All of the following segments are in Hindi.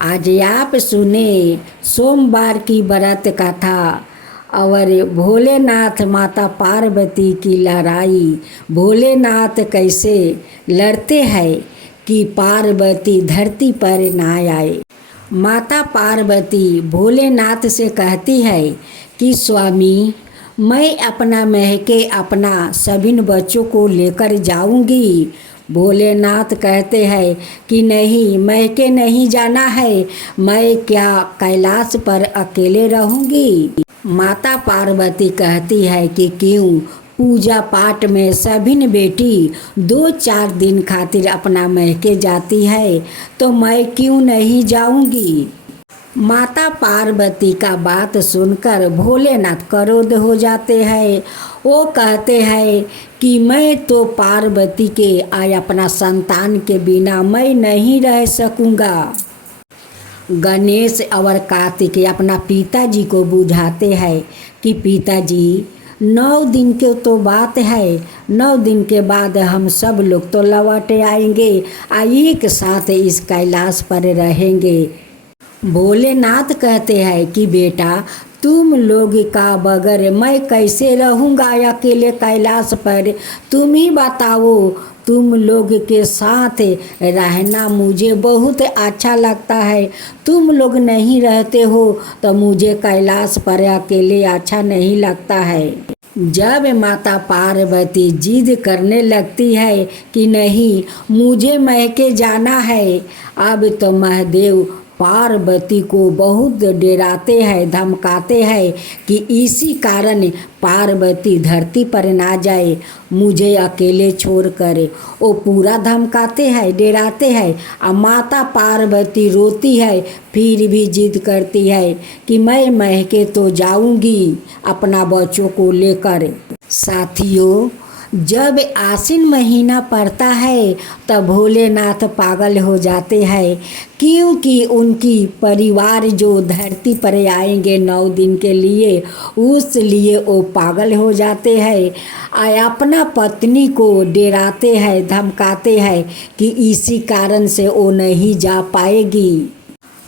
आज आप सुने सोमवार की व्रत कथा और भोलेनाथ माता पार्वती की लड़ाई। भोलेनाथ कैसे लड़ते हैं कि पार्वती धरती पर ना आए। माता पार्वती भोलेनाथ से कहती है कि स्वामी, मैं अपना महके अपना सभी बच्चों को लेकर जाऊंगी। भोलेनाथ कहते हैं कि नहीं, महके नहीं जाना है, मैं क्या कैलाश पर अकेले रहूंगी। माता पार्वती कहती है कि क्यों, पूजा पाठ में सभी बेटी 2-4 दिन खातिर अपना महके जाती है, तो मैं क्यों नहीं जाऊंगी। माता पार्वती का बात सुनकर भोलेनाथ क्रोध हो जाते हैं। वो कहते हैं कि मैं तो पार्वती के अपना संतान के बिना मैं नहीं रह सकूंगा। गणेश और कार्तिक अपना पिताजी को बुझाते हैं कि पिताजी, 9 दिन के तो बात है, 9 दिन के बाद हम सब लोग तो लौट आएंगे, एक साथ इस कैलाश पर रहेंगे। भोलेनाथ कहते हैं कि बेटा, तुम लोग का बगैर मैं कैसे रहूँगा अकेले कैलाश पर, तुम ही बताओ। तुम लोग के साथ रहना मुझे बहुत अच्छा लगता है, तुम लोग नहीं रहते हो तो मुझे कैलाश पर अकेले अच्छा नहीं लगता है। जब माता पार्वती जिद करने लगती है कि नहीं, मुझे महके जाना है, अब तो महादेव पार्वती को बहुत डराते हैं, धमकाते हैं कि इसी कारण पार्वती धरती पर ना जाए, मुझे अकेले छोड़कर। वो पूरा धमकाते हैं, डराते हैं। और माता पार्वती रोती है, फिर भी जिद करती है कि मैं महके तो जाऊंगी अपना बच्चों को लेकर। साथियों, जब आश्विन महीना पड़ता है तब भोलेनाथ पागल हो जाते हैं, क्योंकि उनकी परिवार जो धरती पर आएंगे 9 दिन के लिए, उस लिए वो पागल हो जाते हैं और अपना पत्नी को डराते हैं, धमकाते हैं कि इसी कारण से वो नहीं जा पाएगी।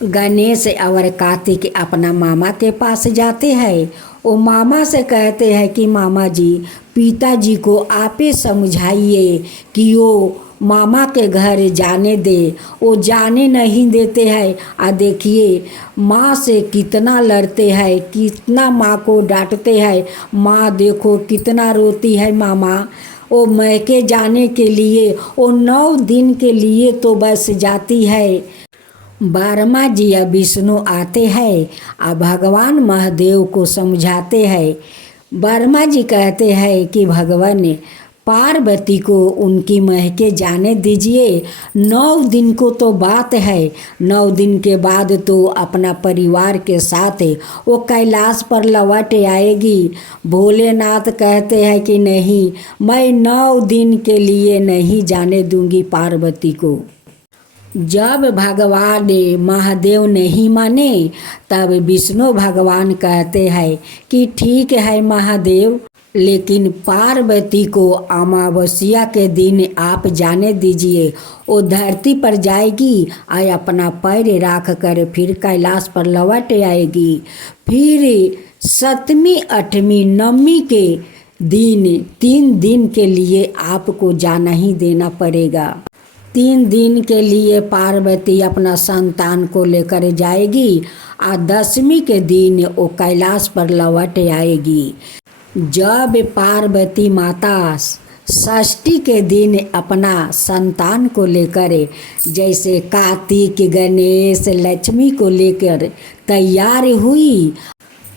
गणेश और कार्तिक अपना मामा के पास जाते हैं। वो मामा से कहते हैं कि मामा जी, पिताजी को आपे समझाइए कि वो मामा के घर जाने दे। वो जाने नहीं देते हैं। आ देखिए, माँ से कितना लड़ते हैं, कितना माँ को डांटते हैं। माँ देखो कितना रोती है मामा। वो महके जाने के लिए वो 9 दिन के लिए तो बस जाती है। ब्रह्मा जी या विष्णु आते हैं और भगवान महादेव को समझाते हैं। ब्रह्मा जी कहते हैं कि भगवान, पार्वती को उनकी महके जाने दीजिए, 9 दिन को तो बात है, 9 दिन के बाद तो अपना परिवार के साथ वो कैलाश पर लौट आएगी। भोलेनाथ कहते हैं कि नहीं, मैं 9 दिन के लिए नहीं जाने दूंगी पार्वती को। जब भगवान महादेव नहीं माने तब विष्णु भगवान कहते हैं कि ठीक है महादेव, लेकिन पार्वती को अमावस्या के दिन आप जाने दीजिए। वो धरती पर जाएगी और अपना पैर रख कर फिर कैलाश पर लौट आएगी। फिर 7वीं 8वीं 9वीं के दिन 3 दिन के लिए आपको जाना ही देना पड़ेगा। 3 दिन के लिए पार्वती अपना संतान को लेकर जाएगी और 10वीं के दिन वो कैलाश पर लौट आएगी। जब पार्वती माता षष्ठी के दिन अपना संतान को लेकर, जैसे कार्तिक, गणेश, लक्ष्मी को लेकर तैयार हुई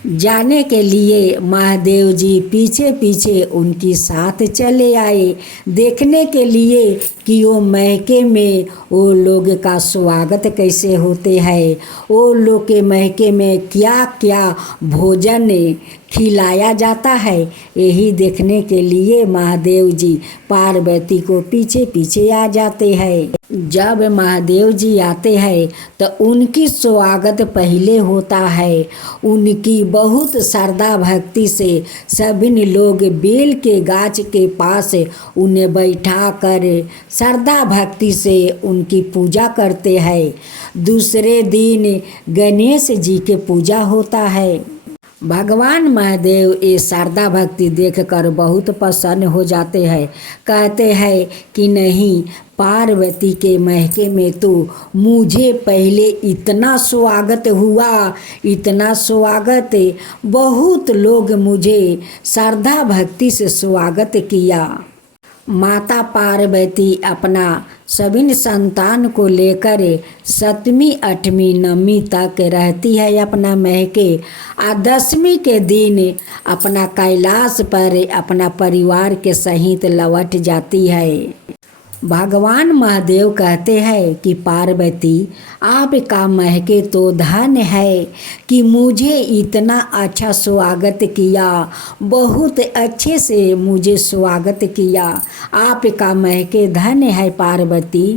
जाने के लिए, महादेव जी पीछे पीछे उनकी साथ चले आए, देखने के लिए कि वो महके में वो लोग का स्वागत कैसे होते हैं, वो लोग के महके में क्या क्या भोजन, खिलाया जाता है। यही देखने के लिए महादेव जी पार्वती को पीछे पीछे आ जाते हैं। जब महादेव जी आते हैं तो उनकी स्वागत पहले होता है। उनकी बहुत श्रद्धा भक्ति से सभी लोग बेल के गाछ के पास उन्हें बैठा कर श्रद्धा भक्ति से उनकी पूजा करते हैं। दूसरे दिन गणेश जी के पूजा होता है। भगवान महादेव ये श्रद्धा भक्ति देखकर बहुत प्रसन्न हो जाते हैं। कहते हैं कि नहीं, पार्वती के महके में तो मुझे पहले इतना स्वागत हुआ, इतना स्वागत, बहुत लोग मुझे श्रद्धा भक्ति से स्वागत किया। माता पार्वती अपना सभी संतान को लेकर 7वीं 8वीं 9वीं तक रहती है अपना महके। 10वीं के दिन अपना कैलाश पर अपना परिवार के सहित लौट जाती है। भगवान महादेव कहते हैं कि पार्वती, आपका महके तो धन है कि मुझे इतना अच्छा स्वागत किया, बहुत अच्छे से मुझे स्वागत किया। आपका महके धन है पार्वती।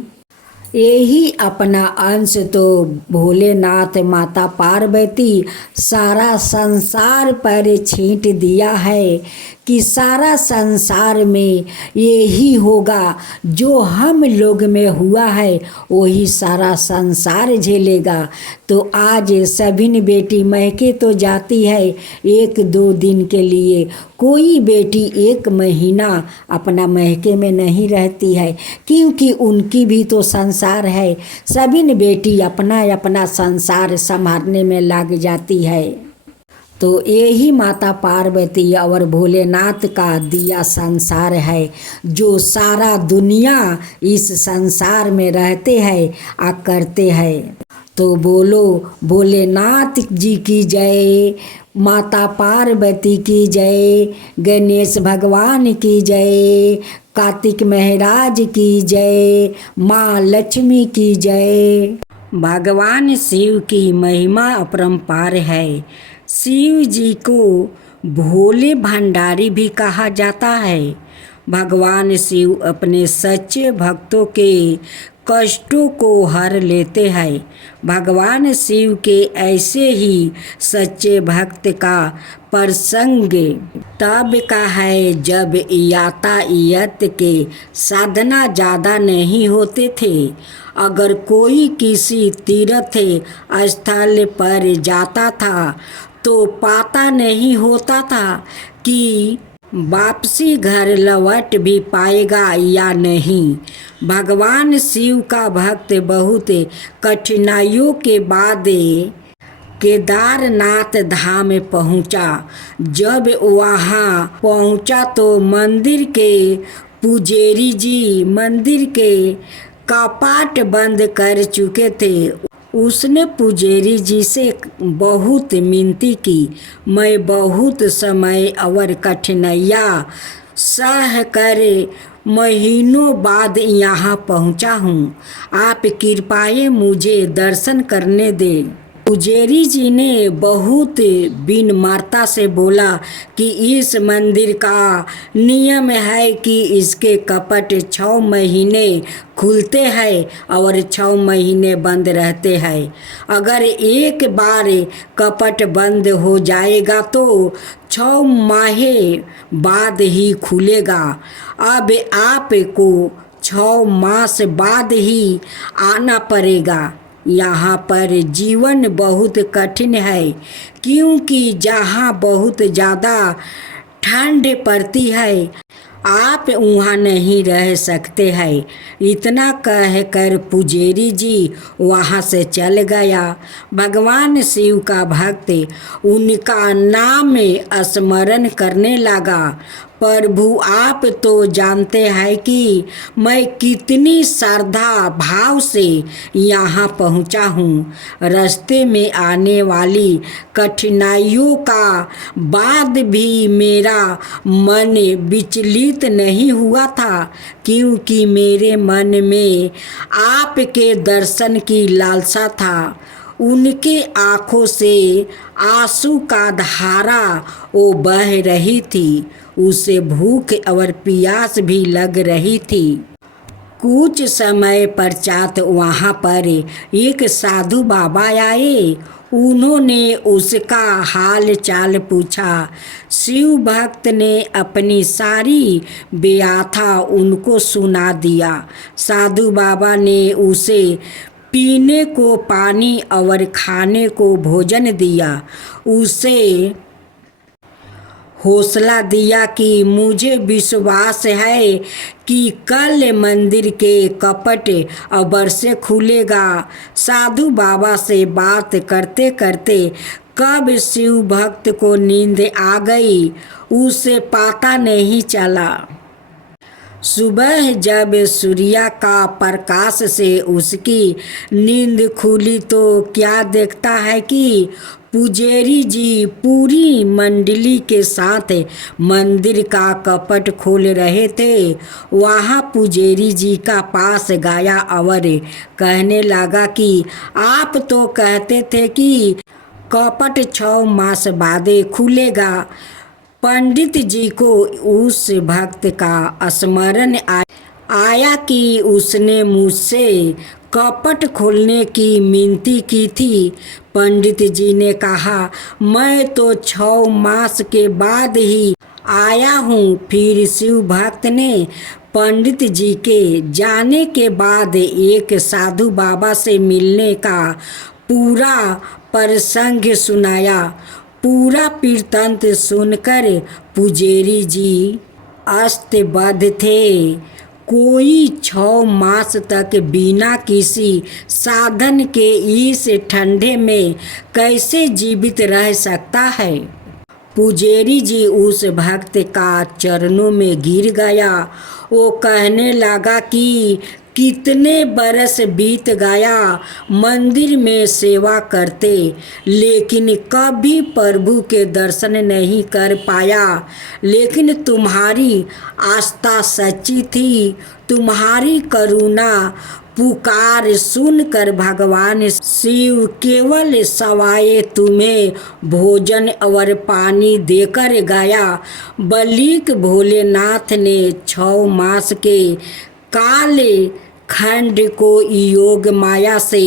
यही अपना अंश तो भोलेनाथ माता पार्वती सारा संसार पर छींट दिया है कि सारा संसार में यही होगा, जो हम लोग में हुआ है वही सारा संसार झेलेगा। तो आज सभी बेटी महके तो जाती है 1-2 दिन के लिए, कोई बेटी 1 महीना अपना महके में नहीं रहती है, क्योंकि उनकी भी तो संसार है। सभी बेटी अपना अपना संसार संभालने में लग जाती है। तो यही माता पार्वती और भोलेनाथ का दिया संसार है, जो सारा दुनिया इस संसार में रहते हैं आ करते हैं। तो बोलो भोलेनाथ जी की जय, माता पार्वती की जय, गणेश भगवान की जय, कार्तिक महाराज की जय, माँ लक्ष्मी की जय। भगवान शिव की महिमा अपरंपार है। शिव जी को भोले भंडारी भी कहा जाता है। भगवान शिव अपने सच्चे भक्तों के कष्टों को हर लेते हैं। भगवान शिव के ऐसे ही सच्चे भक्त का प्रसंग तब का है जब यातायात के साधना ज़्यादा नहीं होते थे। अगर कोई किसी तीर्थ स्थल पर जाता था तो पता नहीं होता था कि वापसी घर लौट भी पाएगा या नहीं। भगवान शिव का भक्त बहुत कठिनाइयों के बाद केदारनाथ धाम पहुंचा। जब वहां पहुंचा तो मंदिर के पुजारी जी मंदिर के कपाट बंद कर चुके थे। उसने पुजारी जी से बहुत मिनती की, मैं बहुत समय और कठिनाइयाँ सह कर महीनों बाद यहाँ पहुँचा हूँ, आप कृपया मुझे दर्शन करने दें। पुजारी जी ने बहुत विनम्रता से बोला कि इस मंदिर का नियम है कि इसके कपट 6 महीने खुलते हैं और 6 महीने बंद रहते हैं। अगर एक बार कपट बंद हो जाएगा तो 6 माह बाद ही खुलेगा। अब आपको 6 मास बाद ही आना पड़ेगा। यहाँ पर जीवन बहुत कठिन है, क्योंकि जहाँ बहुत ज़्यादा ठंड पड़ती है, आप वहाँ नहीं रह सकते हैं। इतना कहकर पुजारी जी वहाँ से चल गया। भगवान शिव का भक्त उनका नाम स्मरण करने लगा। प्रभु, आप तो जानते हैं कि मैं कितनी श्रद्धा भाव से यहाँ पहुँचा हूँ। रास्ते में आने वाली कठिनाइयों का बाद भी मेरा मन विचलित नहीं हुआ था, क्योंकि मेरे मन में आपके दर्शन की लालसा था। उनके आँखों से आंसू का धारा वो बह रही थी। उसे भूख और प्यास भी लग रही थी। कुछ समय पश्चात वहाँ पर एक साधु बाबा आए। उन्होंने उसका हाल चाल पूछा। शिव भक्त ने अपनी सारी व्यथा उनको सुना दिया। साधु बाबा ने उसे पीने को पानी और खाने को भोजन दिया। उसे हौसला दिया कि मुझे विश्वास है कि कल मंदिर के कपट अवश्य खुलेगा। साधु बाबा से बात करते करते कब शिव भक्त को नींद आ गई उसे पता नहीं चला। सुबह जब सूर्य का प्रकाश से उसकी नींद खुली तो क्या देखता है कि पुजारी जी पूरी मंडली के साथ मंदिर का कपट खोल रहे थे। वहाँ पुजारी जी का पास गया और कहने लगा कि आप तो कहते थे कि कपट 6 मास बाद खुलेगा। पंडित जी को उस भक्त का स्मरण आया कि उसने मुझसे कपट खोलने की मिनती की थी। पंडित जी ने कहा, मैं तो 6 मास के बाद ही आया हूँ। फिर शिव भक्त ने पंडित जी के जाने के बाद एक साधु बाबा से मिलने का पूरा प्रसंग सुनाया। पूरा वृत्तांत सुनकर पुजारी जी अस्तबद्ध थे। कोई 6 मास तक बिना किसी साधन के इस ठंडे में कैसे जीवित रह सकता है। पुजारी जी उस भक्त का चरणों में गिर गया। वो कहने लगा कि कितने बरस बीत गया मंदिर में सेवा करते, लेकिन कभी प्रभु के दर्शन नहीं कर पाया। लेकिन तुम्हारी आस्था सच्ची थी। तुम्हारी करुणा पुकार सुनकर भगवान शिव केवल सवाए तुम्हें भोजन और पानी देकर गया। बलिक भोलेनाथ ने 6 मास के काले खंड को योग माया से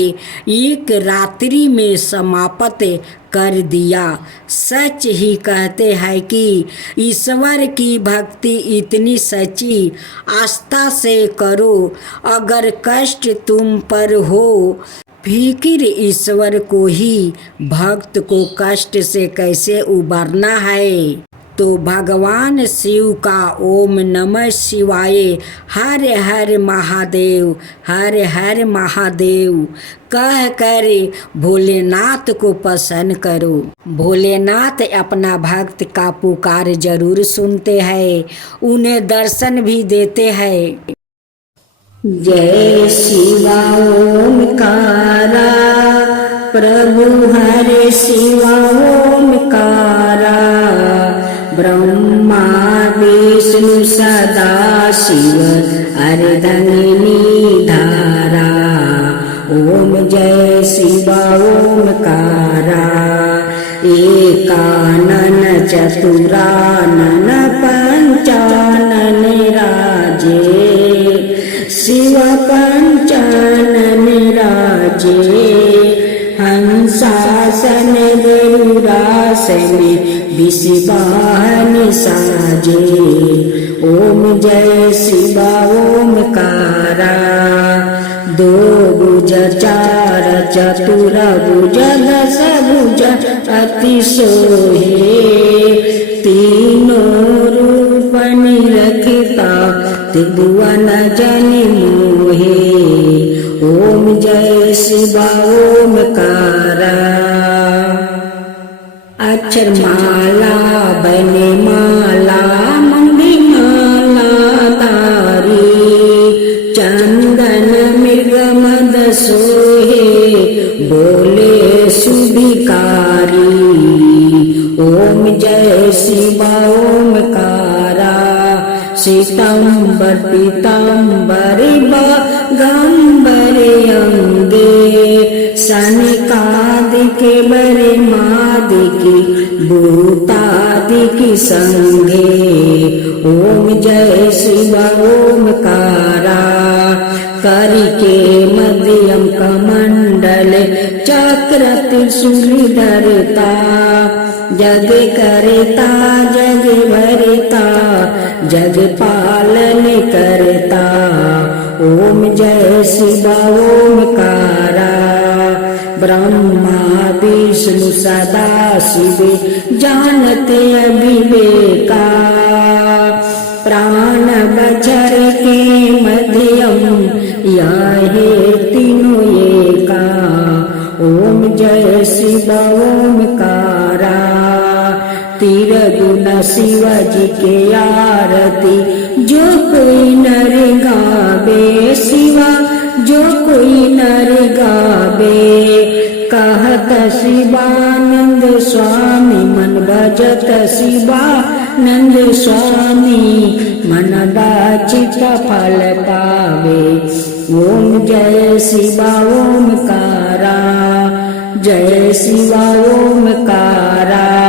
एक रात्रि में समाप्त कर दिया। सच ही कहते हैं कि ईश्वर की भक्ति इतनी सच्ची आस्था से करो। अगर कष्ट तुम पर हो फिर ईश्वर को ही भक्त को कष्ट से कैसे उबरना है। तो भगवान शिव का ओम नमः शिवाय, हर हर महादेव, हर हर महादेव कह कर भोलेनाथ को प्रसन्न करो। भोलेनाथ अपना भक्त का पुकार जरूर सुनते हैं, उन्हें दर्शन भी देते हैं। जय शिवा ओमकारा, प्रभु हरे शिवा ओमकारा। ब्रह्मा विष्णु सदा शिव अर्धंगिनी धारा। ओम जय शिवा ओमकारा। एकानन चतुरानन पंचानन राजे, शिव पंचानन राजे। हंसासन गरुड़ासन विषवाहन साजे। ओम जय शिवा ओमकारा। 2 भुज 4 चतुर भुज 10 भुज अति सोहे। तीनों रूप निरखता त्रिभुवन जन मोहे। ओम जय शिवा ओमकारा। अक्षर माला बने माला मंगी माला तारी। चंदन मृग मद सोहे बोले सुभिकारी। ओम जय शिवा ओमकारा। श्वेतांबर पीतांबर बागंबर अंगे, सनिकादिके बरे मादिकी भूतादिकी संगे। ओम जय शिव ओमकारा करिके मध्यम कमंडल चक्र त्रिशूल धरता। जग करता जग भरता जग पालन करता। ओम जय शिव ओमकारा ब्रह्मा विष्णु सदा शिव जानते अविवेका। प्राण बचर के मध्यम याहे तीनों एका। ओम जय शिव ओमकारा तिरगुण शिव जी के आरती जो कोई नर गावे। शिवा जो कोई नर गावे कहत शिवानंद स्वामी मन भजत शिवानंद स्वामी मन बाचित फल पावे। ओम जय शिवा ओमकारा जय शिवा ओमकारा।